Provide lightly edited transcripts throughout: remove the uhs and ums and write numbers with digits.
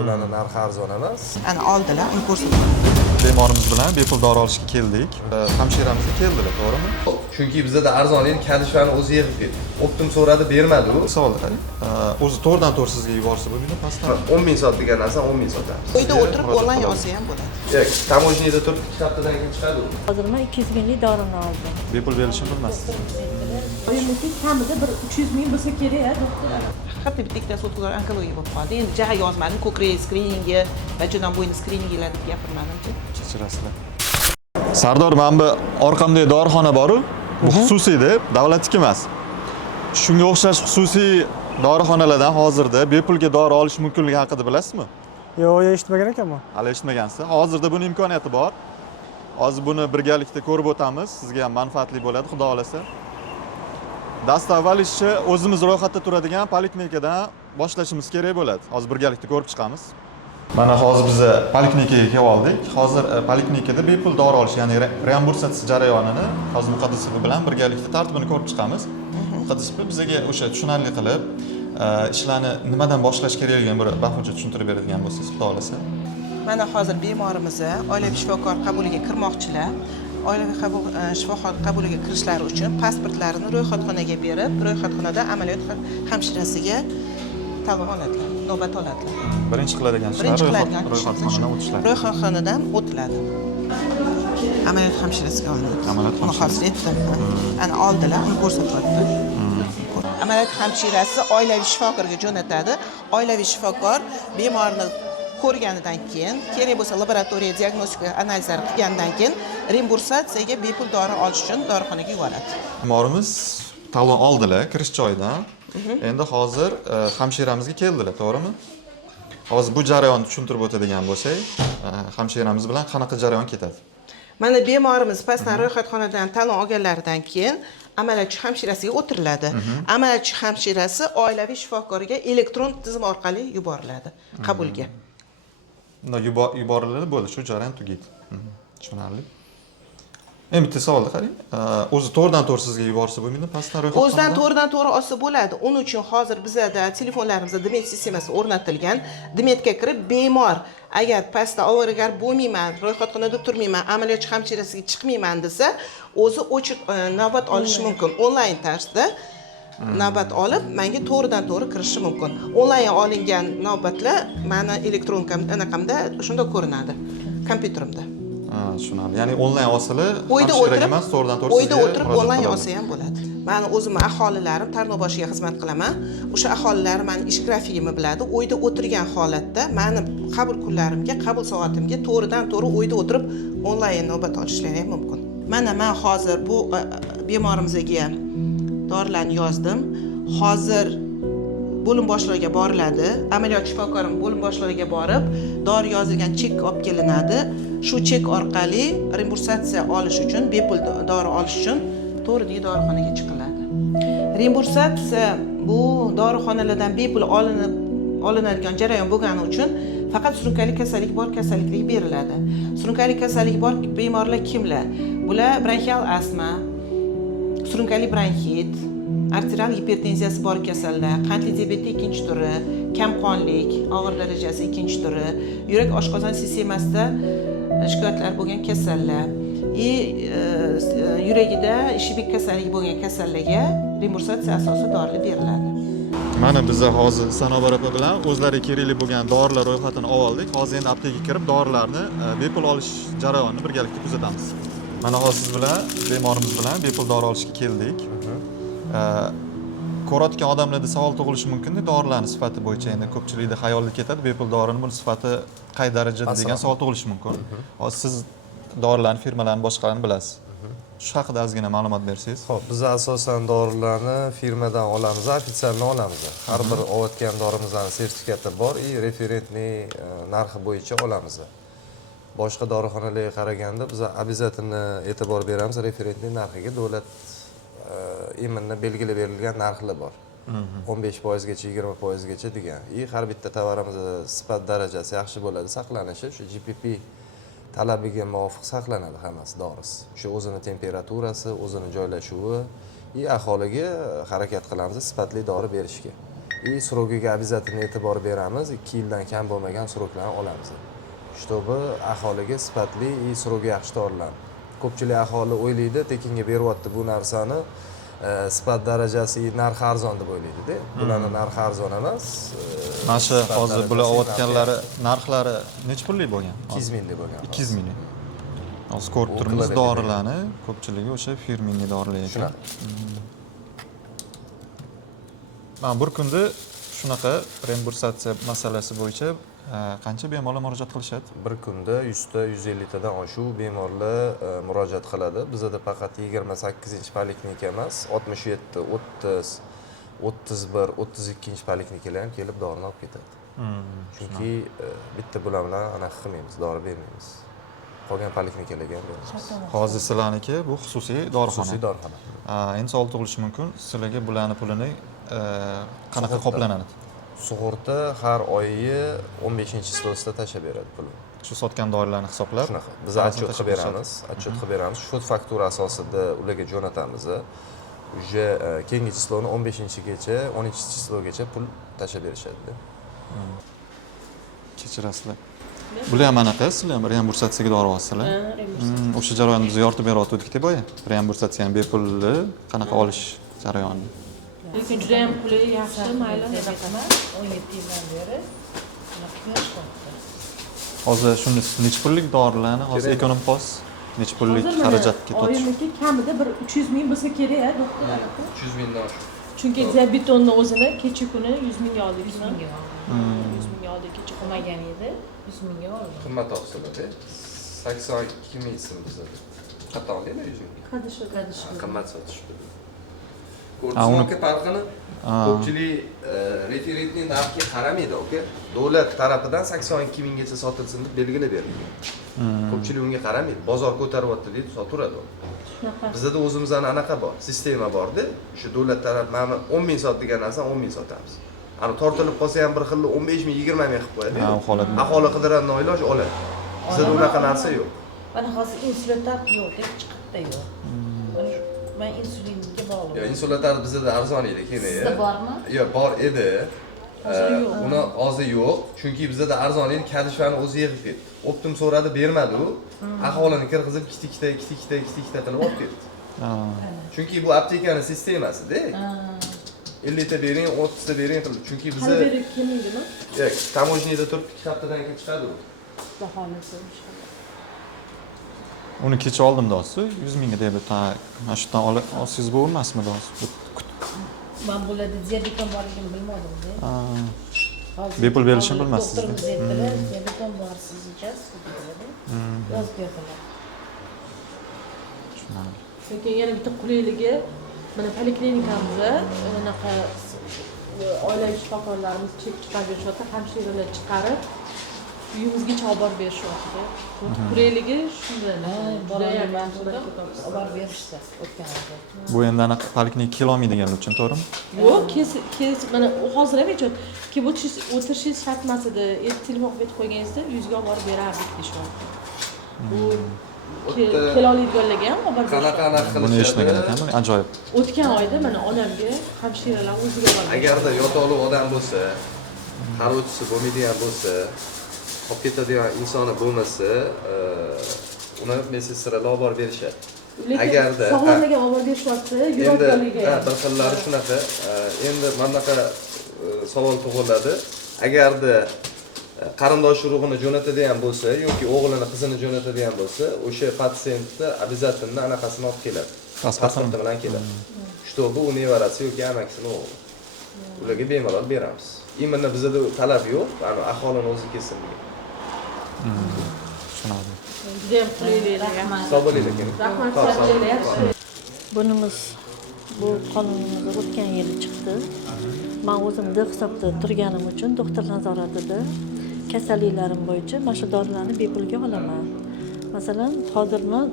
Bularning narxi arzon emas. Ana oldilar, uni ko'rsataman. Bemorimiz bilan bepul dori olishga keldik. Hamshiramiz keldilar, to'g'rimi? Chunki bizda arzonlik kadishlarni o'zi yig'ib keldi. Optim so'radi, bermadi u. Savolda qarang. O'zi to'g'ridan to'g'ri sizga yuborsa bo'lmaydi, pastdan. 10 ming soat degan narsa 10 ming sotamiz. Uyda o'tirib onlayn olsa ham bo'ladi. Yo'q, tamoyinida turib 2 haftadan keyin chiqadi u. Hozir men 200 minglik dorini oldim. Bepul berishini bilmassiz. Oyimniki kamida bir 300 ming bo'lsa kerak, doktor. Hatto bitta ikkitasi o'tkazar onkologiya bo'lib qoldi. Endi jaha yozmadim, ko'krak skriningi, bachodan bo'yni skriningilar deb gapirmadim-chi. Kechirasizlar. Sardor, mana bu orqamdagi dorixona bor-ku, bu xususiyda, davlatniki emas. Shunga o'xshash xususiy dorixonalardan hozirda bepulga dori olish mumkinligi haqida bilasizmi? Yo'q, eshitmagan ekanman. Hali eshitmagansiz. Hozirda buni imkoniyati bor. Hozir buni birgalikda ko'rib o'tamiz. Sizga ham manfaatli bo'ladi, xudo xolasa. Dastavval ishni o'zimiz ro'yxatda turadigan poliklinikadan boshlashimiz kerak bo'ladi. Hozir birgalikda ko'rib chiqamiz. Mana hozir biz poliklinikaga kelib oldik. Hozir poliklinikada bepul dori olish, ya'ni reambursatsiya jarayonini hozir Muqaddisov bilan birgalikda tartibini ko'rib chiqamiz. Muqaddisov bizga o'sha tushunarli qilib, ishlarni nimadan boshlash kerakligini bir bafurja tushuntirib beradigan bo'lsangiz, xudo xolasa. Mana hozir bemorimizni oilaviy shifokor qabuliga kirmoqchilar. Oilaviy shifokor qabuliga kirishlari uchun pasportlarini ro'yxatxonaga berib, ro'yxatxonada amaliyot hamshirasiga talon oladilar, navbat oladilar. Birinchi qiladigan ishlar ro'yxatxonadan o'tishlari. Ro'yxatxonadan o'tiladi. Amaliyot hamshirasiga olinadi. Amaliyot Uni hozir aytdim. Ana oldilar, uni ko'rsatyapti. Amaliyot hamshirasi oilaviy shifokorga jo'natadi. Oilaviy shifokor bemorni ko'rganidan keyin, kerak bo'lsa laboratoriya diagnostika analizlar qilgandan keyin reimbursatsiyaga bepul dori olish uchun dorixonaga yuboradi. Bemorimiz talon oldilar kirish joyidan. Endi hozir hamshiramizga keldilar, to'g'rimi? Hozir bu jarayonni tushuntirib o'tadigan bo'lsak, hamshiramiz bilan qanaqa jarayon ketadi? Mana bemorimiz pastdan ro'yxatxonadan talon olganlaridan keyin amaliyotchi hamshirasiga o'tiriladi. Amaliyotchi hamshirasi oilaviy shifokorga elektron tizim orqali yuboriladi qabulga. Yuboriladi, bo'ldi, shu jarayon tugaydi. Tushunarli. Endi bitta savolga qarang. O'zi to'g'ridan to'g'ri sizga yuborsa bo'lmaydi, pastdan ro'yxatxonadan? O'zidan to'g'ridan to'g'ri olsa bo'ladi. Uning uchun hozir bizda telefonlarimizda demet sistemasi o'rnatilgan. Demetga kirib bemor agar pastda ovorigar bo'lmayman, ro'yxatxonada turmayman, amaliyotchi hamshirasiga chiqmayman desa, o'zi ochiq navbat olishi mumkin. Onlayn tarzda navbat olib, menga to'g'ridan to'g'ri kirishi mumkin. Onlayn olingan navbatlar meni elektron anaqamda shunda ko'rinadi, kompyuterimda. Tushunarli. Ya'ni onlayn olsalar, uyda o'tirib emas, to'g'ridan to'g'ri uyda o'tirib onlayn olsa ham bo'ladi. Meni o'zim aholilarim Tarnoboshiga xizmat qilaman. O'sha aholilar meni ish grafikimni biladi. Uyda o'tirgan holatda meni qabul kunlarimga, qabul soatimga to'g'ridan to'g'ri uyda o'tirib onlayn navbat olishlari ham mumkin. Mana men hozir bu bemorimizga dorilarni yozdim. Hozir bo'lim boshlig'iga boriladi. Amaliyot shifokorim bo'lim boshlig'iga borib, dori yozilgan chek olib kelinadi. Shu chek orqali reimbursatsiya olish uchun, bepul dori olish uchun to'g'ridagi dorixonaga chiqiladi. Reimbursatsiya bu dorixonalardan bepul olinadigan jarayon bo'lgani uchun faqat surunkali kasallik bor kasalliklarga beriladi. Surunkali kasallik bor bemorlar kimlar? Bular bronxial astma, surunkali bronxit, arterial gipertenziyasi bor kasallar, qandli diabetning ikkinchi turi, kamqonlik og'ir darajasi ikkinchi turi, yurak oshqozon sistemasida shikoyatlar bo'lgan kasallar, yuragida ishemik kasalligi bo'lgan kasallarga reimbursatsiya asosida dorilar beriladi. Mana biz hozir Sanobar opa bilan o'zlariga kerakli bo'lgan dorilar ro'yxatini oldik. Hozir endi aptekaga kirib dorilarni bepul olish jarayonini birgalikda kuzatamiz. Mana hozir siz bilan bemorimiz bilan bepul dori olishga keldik. Ko'rayotgan odamlarda savol tug'ilishi mumkin-da, dorilarning sifati bo'yicha endi ko'pchilikda xayolga ketadi, bepul dorining buni sifati qay darajada degan savol tug'ilishi mumkin. Hozir siz dorilarning firmalarini boshqalarini bilasiz. Shu haqida ozgina ma'lumot bersangiz. Xo'p, biz asosan dorilarni firmadan olamiz, ofitsialni olamiz. Har bir olayotgan dorimizning sertifikati bor, referentniy narxi bo'yicha olamiz. Boshqa dorixonalarga qaraganda biz обязательно e'tibor beramiz referentniy narxiga. Davlat iminni belgilab berilgan narxlar bor. 15% gacha 20% gacha degan. Har bitta tovarimizda sifat darajasi yaxshi bo'ladi, saqlanishi shu GPP talabiga muvofiq saqlanadi hammasi dorisi. Shu o'zini temperaturasi, o'zini joylashuvi, aholiga harakat qilamiz sifatli dori berishga. срокиga обязательно e'tibor beramiz. 2 yildan kam bo'lmagan sroklarni olamiz. Чтобы aholiga sifatli sroki yaxshi dorilarni. Ko'pchilik aholi o'ylaydi, tekinga beryapti bu narsani, sifat darajasi, narxi arzon deb o'ylaydi-da. Bularning narxi arzon emas. Mana shu hozir bular olayotganlari narxlari necha pullik bo'lgan? 200 minglik bo'lgan. 200 ming. Hozir ko'rib turibmiz dorilarni, ko'pchiligi o'sha firminli dorilar ekan. Shunaqa. Mana bir kunda shunaqa reimbursatsiya masalasi bo'yicha qancha bemorlar murojaat qilishadi? Bir kunda 100 ta 150 tadan oshuv bemorlar murojaat qiladi. Bizda faqat 28-poliklinika emas, 67, 30, 31, 32 poliklinikalar ham kelib dorini olib ketadi. Chunki bitta bular bilan anaqa qilmaymiz, dori bermaymiz. Qolgan poliklinikalarga ham beramiz. Hozir sizlarniki bu xususiy dorixona. Xususiy dorixona. Endi savol tug'ilishi mumkin. Sizlarga bularning pulini qanaqa qoplanadi? Sug'urta har oyi 15-chislosida tashlab beradi pulni. Shu sotgan dorilarni hisoblab, Shunaqa. Biz отчет qilib beramiz. Отчет qilib beramiz. Shu faktura asosida ularga jo'natamiz. Uje keyingi chisloni 15-gacha, 12-chisilogacha pul tashlab berishadi. Kechirasizlar. Bular ham anaqa, sizlar ham reimbursatsiyaga dori olasizlar. O'sha jarayonni biz yoritib berayotgandik deb boya. Reimbursatsiya ham bepulli, qanaqa olish jarayoni. Lekin juda ham puli yaxshi, mayli. 17 yildan beri Hozir shuni necha pullik dorilarni hozir ekonom pos necha pullik xarajatga to'tish? Oyimniki kamida bir 300 ming bo'lsa kerak, doktor aka. 300 mingdan oshiq. Chunki diabetonni o'zini kecha kuni 100 mingga oldik. 100 mingga oldim. 100 mingga oldik kecha kuni. Olmagan edi, 100 mingga oldim. Qimmat oqsiladi. 82 ming so'm bizda. Qattiq oldingmi 100 ming? Qadish. Qimmat sotishdi. А, uni- Ko'rsatma farqini ko'pchilik referentning narxiga qaramaydi, aka. Davlat tarafidan 82 minggacha sotilsin deb belgilab berilgan. Ko'pchilik unga qaramaydi. Bozor ko'taryapti deb sotaveradi. Bizda o'zimizdan anaqa bor, sistema borda. Shu davlat taraf mana 10 ming sot degan narsani 10 ming sotamiz. Ana tortilib qolsa ham bir xilli 15 ming, 20 ming qilib qo'yadi. Ha, holat. Aholi qidirgan noiloj oladi. Bizda unaqa narsa yo'q. Mana hozir insulinlar yo'q deb chiqibdi yo'q. Men insulinga bog'liq. Yo, insulinlar bizda arzon edi, keyin. Sizda bormi? Yo'q, bor edi. Hozir yo'q. Uni hozir yo'q, chunki bizda arzon edi, kadishlarni o'zi yig'ib ketdi. Optim so'radi, bermadi u. Aholini kirgizib kitikda qilib olib ketdi. Chunki bu aptekaning sistemasi-da. 50 ta bering, 30 ta bering qilib. Chunki Hali bizda berib kelmaydimi? yo'q, tamojniyada turib 2 haftadan keyin chiqadi u. Baholasi. Uni kecha oldim do'sti, 100 mingga deb mana shu yerdan olsangiz bo'lmasmi do'sti? Men bularda diabeton borligini bilmadim-da. Hozir Bepul berishini bilmassiz. Doktorimiz aytdilar, diabeton bor sizga, dedilar. Yozib berdilar. Lekin yana bitta quliyligi, mana poliklinikamizda unaqa oilaviy shifokorlarimiz chek chiqarib berishyapti, hamshiralar chiqarib uyimizgacha olib borib berishyapti. Quliyligi shunda. Bolalar bilan olib berishdi o'tgan oyda. Bu endi anaqa poliklinika kelolmaydiganlar uchun, to'g'rimi? Yo'q, kes mana hozir ham aytib, kelib o'tirishingiz shart emas edi. Telefon qilib qo'yganingizda uyingizga olib borib berardik deyishyapti. Bu kela oladiganlarga ham olib borib Qanaqa berishadi. Buni eshitmagan ekanman, ajoyib. O'tgan oyda mana onamga hamshiralar o'ziga olib berdi. Agarda yotoqli odam bo'lsa, qaruvchisi bo'lmaydigan bo'lsa, olib ketadigan insoni bo'lmasa, uni medsestralar olib borib berishadi. Agarda sog'lomlarga olib borib berishyapti, yuradiganlarga. bir xillari shunaqa. Endi mana bunaqa savol tug'iladi. Agarda qarindosh urug'ini jo'natadigan bo'lsa yoki o'g'lini, qizini jo'natadigan bo'lsa, o'sha patsientni обязательно anaqasini olib keladi. Pasporti bilan keladi. Чтобы u nevarasi yoki amakisini o'g'li. Ularga bemalol beramiz. Imенно bizda talab yo'q, ana aholini o'zi kelsin degan. Tushunarli. Juda ham qulaylik. Sog' bo'ling lekin. Rahmat, Sog' sog' sizlarga yaxshi. Bunimiz bu qonunimiz o'tgan yili chiqdi. Men o'zim D hisobda turganim uchun doktor nazoratida kasalliklarim bo'yicha mana shu dorilarni bepulga olaman. Masalan, hozir men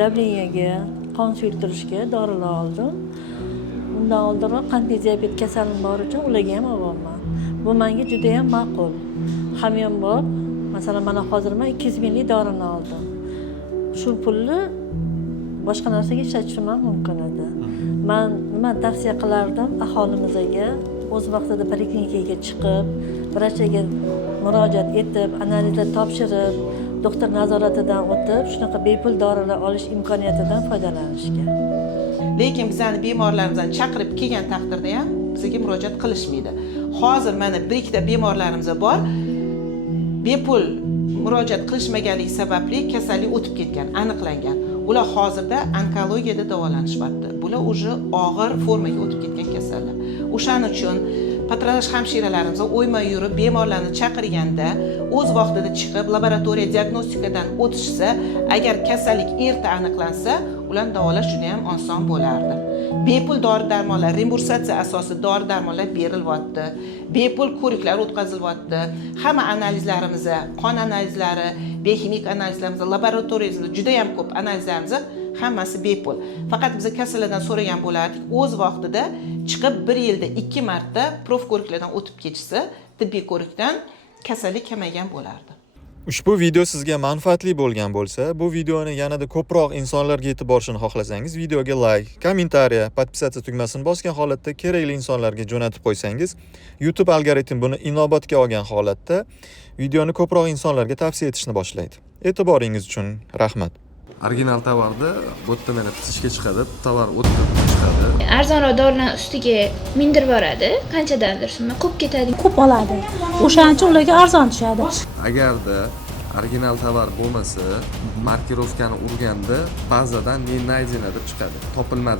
davleniyaga, qon suyultirishga dorilar oldim. Undan oldinroq qandli diabet kasalim bor uchun ularga ham olyapman. Bu menga juda ham ma'qul. Hamyonbop, masalan, mana hozir men 200 minglik dorini oldim. Shu pulni boshqa narsaga ishlatishim ham mumkin edi. Men nima tavsiya qilardim aholimizga, o'z vaqtida poliklinikaga chiqib, vrachga murojaat etib, analizlar topshirib, doktor nazoratidan o'tib, shunaqa bepul dorilar olish imkoniyatidan foydalanishgan. Lekin bizani bemorlarimizni chaqirib kelgan taqdirda ham bizga murojaat qilishmaydi. Hozir mana bir ikkita bemorlarimiz bor. Bepul murojaat qilishmaganligi sababli kasallik o'tib ketgan, aniqlangan. Ular hozirda onkologiyada davolanishmoqda. Bular уже og'ir formaga o'tib ketgan kasallar. O'shaning uchun patronaj hamshiralarimiz o'ymay yurib bemorlarni chaqirganda o'z vaqtida chiqib laboratoriya diagnostikadan o'tishsa, agar kasallik erta aniqlansa, ularni davolash juda ham oson bo'lardi. Bepul dori-darmonlar, reimbursatsiya asosida dori-darmonlar berilyapti. Bepul ko'riklar o'tkazilyapti. Hamma analizlarimiz, qon analizlari, biokimik analizlarimiz, laboratoriyamizda juda ham ko'p analizlarimiz hammasi bepul. Faqat biz kasallardan so'ragan bo'lardik, o'z vaqtida chiqib 1 yilda 2 marta prof ko'riklardan o'tib ketishsa, tibbiy ko'rikdan kasallik kamaygan bo'lardi. Ushbu video sizga manfaatli bo'lgan bo'lsa, bu videoni yanada ko'proq insonlarga yetib borishini xohlasangiz, videoga like, kommentariya, podpisatsiya tugmasini bosgan holatda kerakli insonlarga jo'natib qo'ysangiz, YouTube algoritm buni inobatga olgan holatda videoni ko'proq insonlarga tavsiya etishni boshlaydi. E'tiboringiz uchun rahmat. Original tovarda bu yerda mana pishishga chiqadi, tovar o'tib chiqadi. Arzonroq dorilar ustiga mindirib boradi, qanchadandir summa ko'p ketadi. Ko'p oladi. O'shaning uchun ularga arzon tushadi. Agarda original tovar bo'lmasa, markirovkani urganda bazadan ne найдено deb chiqadi. Topilmadi